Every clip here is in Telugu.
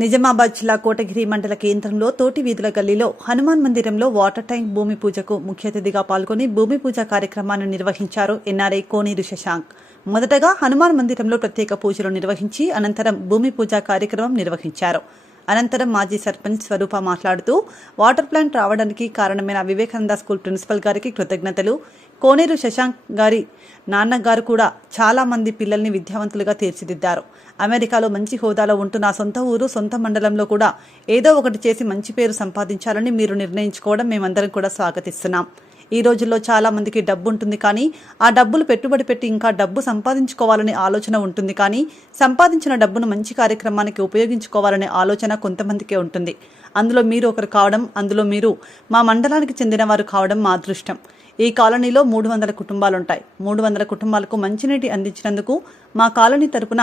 నిజామాబాద్ జిల్లా కోటగిరి మండల కేంద్రంలో తోటి వీధుల గల్లీలో హనుమాన్ మందిరంలో వాటర్ ట్యాంక్ భూమి పూజకు ముఖ్య అతిథిగా పాల్గొని భూమి పూజ కార్యక్రమాన్ని నిర్వహించారు ఎన్ఆర్ఐ కోనేరు శశాంక్. మొదటగా హనుమాన్ మందిరంలో ప్రత్యేక పూజలు నిర్వహించి అనంతరం భూమి పూజ కార్యక్రమం నిర్వహించారు. అనంతరం మాజీ సర్పంచ్ స్వరూప మాట్లాడుతూ వాటర్ ప్లాంట్ రావడానికి కారణమైన వివేకానంద స్కూల్ ప్రిన్సిపల్ గారికి కృతజ్ఞతలు. కోనేరు శశాంక్ గారి నాన్నగారు కూడా చాలా మంది పిల్లల్ని విద్యావంతులుగా తీర్చిదిద్దారు. అమెరికాలో మంచి హోదాలో ఉంటున్న సొంత ఊరు సొంత మండలంలో కూడా ఏదో ఒకటి చేసి మంచి పేరు సంపాదించాలని మీరు నిర్ణయించుకోవడం మేమందరం కూడా స్వాగతిస్తున్నాం. ఈ రోజుల్లో చాలా మందికి డబ్బు ఉంటుంది కానీ ఆ డబ్బులు పెట్టుబడి పెట్టి ఇంకా డబ్బు సంపాదించుకోవాలనే ఆలోచన ఉంటుంది కానీ సంపాదించిన డబ్బును మంచి కార్యక్రమానికి ఉపయోగించుకోవాలనే ఆలోచన కొంతమందికే ఉంటుంది. అందులో మీరు ఒకరు కావడం అందులో మీరు మా మండలానికి చెందిన వారు కావడం మా అదృష్టం. ఈ కాలనీలో మూడు వందల కుటుంబాలుంటాయి. మూడు వందల కుటుంబాలకు మంచినీటి అందించినందుకు మా కాలనీ తరపున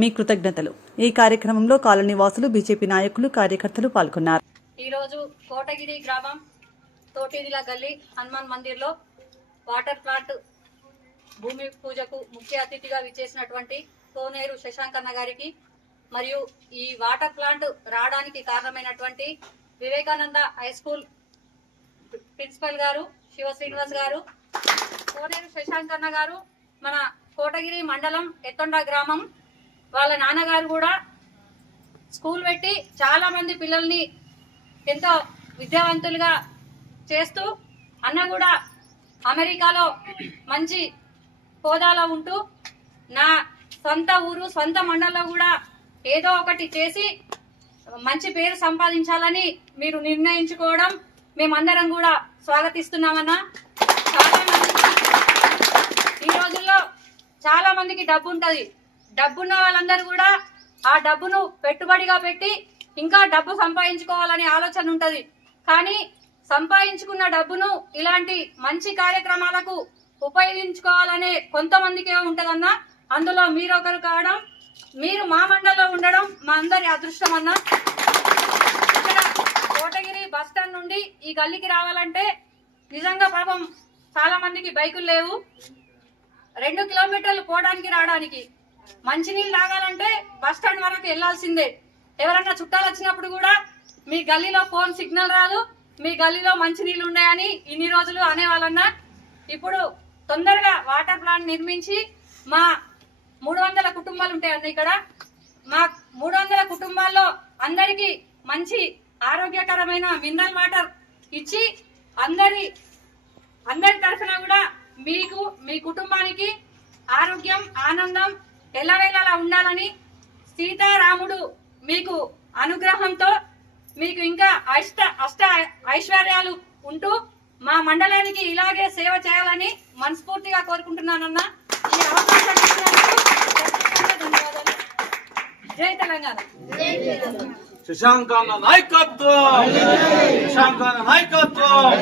మీ కృతజ్ఞతలు. ఈ కార్యక్రమంలో కాలనీ వాసులు బీజేపీ నాయకులు కార్యకర్తలు పాల్గొన్నారు. ఈరోజు కోటగిరి గ్రామం తోటిదిల గల్లీ హనుమాన్ మందిర్లో వాటర్ ప్లాంట్ భూమి పూజకు ముఖ్య అతిథిగా విచ్చేసినటువంటి కోనేరు శశాంకన్న గారికి మరియు ఈ వాటర్ ప్లాంట్ రావడానికి కారణమైనటువంటి వివేకానంద హై స్కూల్ ప్రిన్సిపల్ గారు శివ శ్రీనివాస్ గారు కోనేరు శశాంకన్న గారు మన కోటగిరి మండలం ఎత్తండ గ్రామం వాళ్ళ నాన్నగారు కూడా స్కూల్ పెట్టి చాలా మంది పిల్లల్ని ఎంతో విద్యావంతులుగా చేస్తూ అన్న కూడా అమెరికాలో మంచి హోదాలో ఉంటూ నా సొంత ఊరు సొంత మండలంలో కూడా ఏదో ఒకటి చేసి మంచి పేరు సంపాదించాలని మీరు నిర్ణయించుకోవడం మేమందరం కూడా స్వాగతిస్తున్నామన్నా. చాలా ఈ రోజుల్లో చాలా మందికి డబ్బు ఉంటుంది. డబ్బున్న వాళ్ళందరూ కూడా ఆ డబ్బును పెట్టుబడిగా పెట్టి ఇంకా డబ్బు సంపాదించుకోవాలనే ఆలోచన ఉంటుంది. కానీ సంపాదించుకున్న డబ్బును ఇలాంటి మంచి కార్యక్రమాలకు ఉపయోగించుకోవాలనే కొంతమందికే ఉంటదన్నా. అందులో మీరు ఒకరు కావడం మీరు మా మండలంలో ఉండడం మా అందరి అదృష్టం అన్నా. ఇక్కడ కోటగిరి బస్ స్టాండ్ నుండి ఈ గల్లీకి రావాలంటే నిజంగా పాపం చాలా మందికి బైకులు లేవు. రెండు కిలోమీటర్లు పోవడానికి రావడానికి మంచినీళ్ళు తాగాలంటే బస్ స్టాండ్ వరకు వెళ్ళాల్సిందే ఎవరన్నా చుట్టాలు వచ్చినప్పుడు కూడా మీ గల్లీలో ఫోన్ సిగ్నల్ రాదు. మీ గల్లీలో మంచినీళ్ళు ఉన్నాయని ఇన్ని రోజులు అనేవాళ్ళన్నా ఇప్పుడు తొందరగా వాటర్ ప్లాంట్ నిర్మించి మా మూడు వందల కుటుంబాలు ఉంటాయండి ఇక్కడ. మా మూడు వందల కుటుంబాల్లో అందరికీ మంచి ఆరోగ్యకరమైన మినరల్ వాటర్ ఇచ్చి అందరి అందరి తరఫున కూడా మీకు మీ కుటుంబానికి ఆరోగ్యం ఆనందం ఎల్లవేళలా ఉండాలని సీతారాముడు మీకు అనుగ్రహంతో మీకు ఇంకా అష్ట అష్ట ఐశ్వర్యాలు ఉంటూ మా మండలానికి ఇలాగే సేవ చేయాలని మనస్ఫూర్తిగా కోరుకుంటున్నానన్న ఈ అవకాశం ధన్యవాదాలు. జై తెలంగాణ. శశాంకాన నాయకత్వం! శశాంకాన నాయకత్వం!